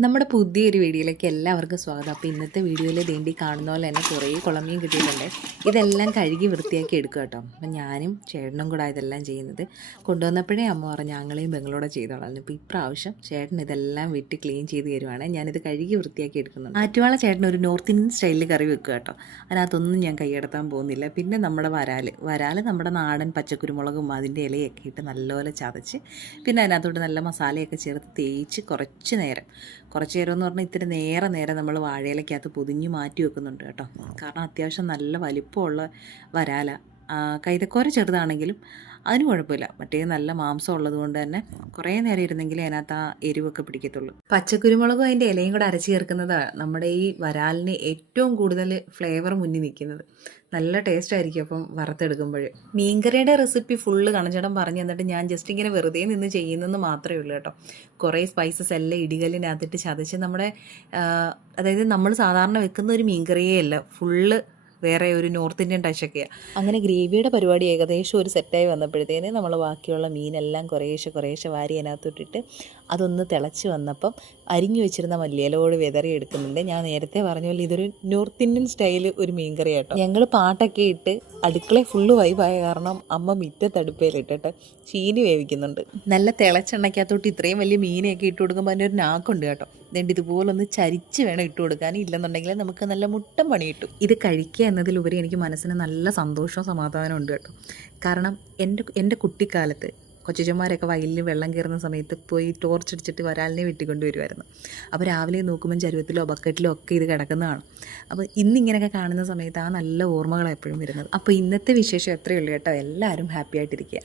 നമ്മുടെ പുതിയൊരു വീഡിയോയിലേക്ക് എല്ലാവർക്കും സ്വാഗതം. അപ്പോൾ ഇന്നത്തെ വീഡിയോയിൽ വേണ്ടി കാണുന്ന പോലെ തന്നെ കുറേ കുളമീൻ കിട്ടിയിട്ടുണ്ട്. ഇതെല്ലാം കഴുകി വൃത്തിയാക്കി എടുക്കുക കേട്ടോ. അപ്പം ഞാനും ചേട്ടനും കൂടെ ഇതെല്ലാം ചെയ്യുന്നത്. കൊണ്ടുവന്നപ്പോഴേ അമ്മ പറഞ്ഞു ഞങ്ങളെയും ബംഗളൂടെ ചെയ്തോളാം. ഇപ്പോൾ ഇപ്രാവശ്യം ചേട്ടൻ ഇതെല്ലാം വിട്ട് ക്ലീൻ ചെയ്ത് തരുവാണ്. ഞാനിത് കഴുകി വൃത്തിയാക്കി എടുക്കുന്നുണ്ട്. ആറ്റുവാള ചേട്ടൻ ഒരു നോർത്ത് ഇന്ത്യൻ സ്റ്റൈലിൽ കറി വെക്കുക കേട്ടോ. അതിനകത്തൊന്നും ഞാൻ കൈയ്യെടുത്താൻ പോകുന്നില്ല. പിന്നെ നമ്മുടെ വരാൽ. വരാൽ നമ്മുടെ നാടൻ പച്ചക്കുരുമുളകും അതിന്റെ ഇലയൊക്കെ ഇട്ട് നല്ലപോലെ ചതച്ച് പിന്നെ അതിനകത്തോട്ട് നല്ല മസാലയൊക്കെ ചേർത്ത് തേച്ച് കുറച്ച് നേരം കുറച്ച് നേരം എന്ന് പറഞ്ഞാൽ ഇത്തിരി നേരെ നേരെ നമ്മൾ വാഴയിലക്കകത്ത് പൊതിഞ്ഞ് മാറ്റി വെക്കുന്നുണ്ട് കേട്ടോ. കാരണം അത്യാവശ്യം നല്ല വലിപ്പമുള്ള വരാല. കൈതക്കോര ചെറുതാണെങ്കിലും അതിന് കുഴപ്പമില്ല. മറ്റേ നല്ല മാംസം ഉള്ളത് കൊണ്ട് തന്നെ കുറേ നേരം ഇരുന്നെങ്കിലേ അതിനകത്ത് ആ എരിവൊക്കെ പിടിക്കത്തുള്ളൂ. പച്ചക്കുരുമുളകും അതിന്റെ ഇലയും കൂടെ അരച്ച് ചേർക്കുന്നതാണ് നമ്മുടെ ഈ വരാലിന് ഏറ്റവും കൂടുതൽ ഫ്ലേവർ മുന്നിൽ നിൽക്കുന്നത്. നല്ല ടേസ്റ്റ് ആയിരിക്കും അപ്പം വറുത്തെടുക്കുമ്പോൾ. മീൻകറിയുടെ റെസിപ്പി ഫുള്ള് കണച്ചടം പറഞ്ഞു തന്നിട്ട് ഞാൻ ജസ്റ്റ് ഇങ്ങനെ വെറുതെ നിന്ന് ചെയ്യുന്നെന്ന് മാത്രമേ ഉള്ളൂ കേട്ടോ. കുറേ സ്പൈസസ് എല്ലാം ഇടികല്ലിനകത്തിട്ട് ചതച്ച് നമ്മുടെ അതായത് നമ്മൾ സാധാരണ വെക്കുന്ന ഒരു മീൻകറിയേ അല്ല. ഫുള്ള് വേറെ ഒരു നോർത്ത് ഇന്ത്യൻ ടച്ചൊക്കെയാണ് അങ്ങനെ ഗ്രേവിയുടെ പരിപാടി ഏകദേശം ഒരു സെറ്റായി വന്നപ്പോഴത്തേന് നമ്മൾ ബാക്കിയുള്ള മീനെല്ലാം കുറേശ്ശെ കുറേശ്ശെ വാരി അതിനകത്തോട്ടിട്ട് അതൊന്ന് തിളച്ച് വന്നപ്പം അരിഞ്ഞു വെച്ചിരുന്ന മല്ലിയിലോട് വിതറി എടുക്കുന്നുണ്ട്. ഞാൻ നേരത്തെ പറഞ്ഞ പോലെ ഇതൊരു നോർത്ത് ഇന്ത്യൻ സ്റ്റൈൽ ഒരു മീൻ കറി കേട്ടോ ഞങ്ങൾ പാട്ടൊക്കെ ഇട്ട് അടുക്കള ഫുള്ള് വൈബായ കാരണം അമ്മ മിറ്റത്ത് അടുപ്പയിലിട്ടിട്ട് ചീനി വേവിക്കുന്നുണ്ട്. നല്ല തിളച്ചെണ്ണയ്ക്കകത്തോട്ട് ഇത്രയും വലിയ മീനെയൊക്കെ ഇട്ട് കൊടുക്കുമ്പോൾ അതിന്റെ ഒരു നാക്കുണ്ട് കേട്ടോ. എന്നിട്ട് ഇതുപോലൊന്ന് ചരിച്ച് വേണം ഇട്ട് കൊടുക്കാൻ. ഇല്ലെന്നുണ്ടെങ്കിൽ നമുക്ക് നല്ല മുട്ടം പണി കിട്ടും ഇത് കഴിക്കുക എന്നതിലുപരി എനിക്ക് മനസ്സിന് നല്ല സന്തോഷവും സമാധാനവും ഉണ്ട് കേട്ടോ. കാരണം എന്റെ എന്റെ കുട്ടിക്കാലത്ത് കൊച്ചച്ചന്മാരൊക്കെ വയലിൽ വെള്ളം കയറുന്ന സമയത്ത് പോയി ടോർച്ച് അടിച്ചിട്ട് വരാലിനെ വെട്ടിക്കൊണ്ട് വരുമായിരുന്നു അപ്പോൾ രാവിലെ നോക്കുമ്പോൾ ചരുവത്തിലോ ബക്കറ്റിലോ ഒക്കെ ഇത് കിടക്കുന്നതാണ്. അപ്പോൾ ഇന്നിങ്ങനെയൊക്കെ കാണുന്ന സമയത്ത് ആ നല്ല ഓർമ്മകളാണ് എപ്പോഴും വരുന്നത്. അപ്പോൾ ഇന്നത്തെ വിശേഷം എത്രയേ ഉള്ളൂ കേട്ടോ. എല്ലാവരും ഹാപ്പി ആയിട്ടിരിക്കുക.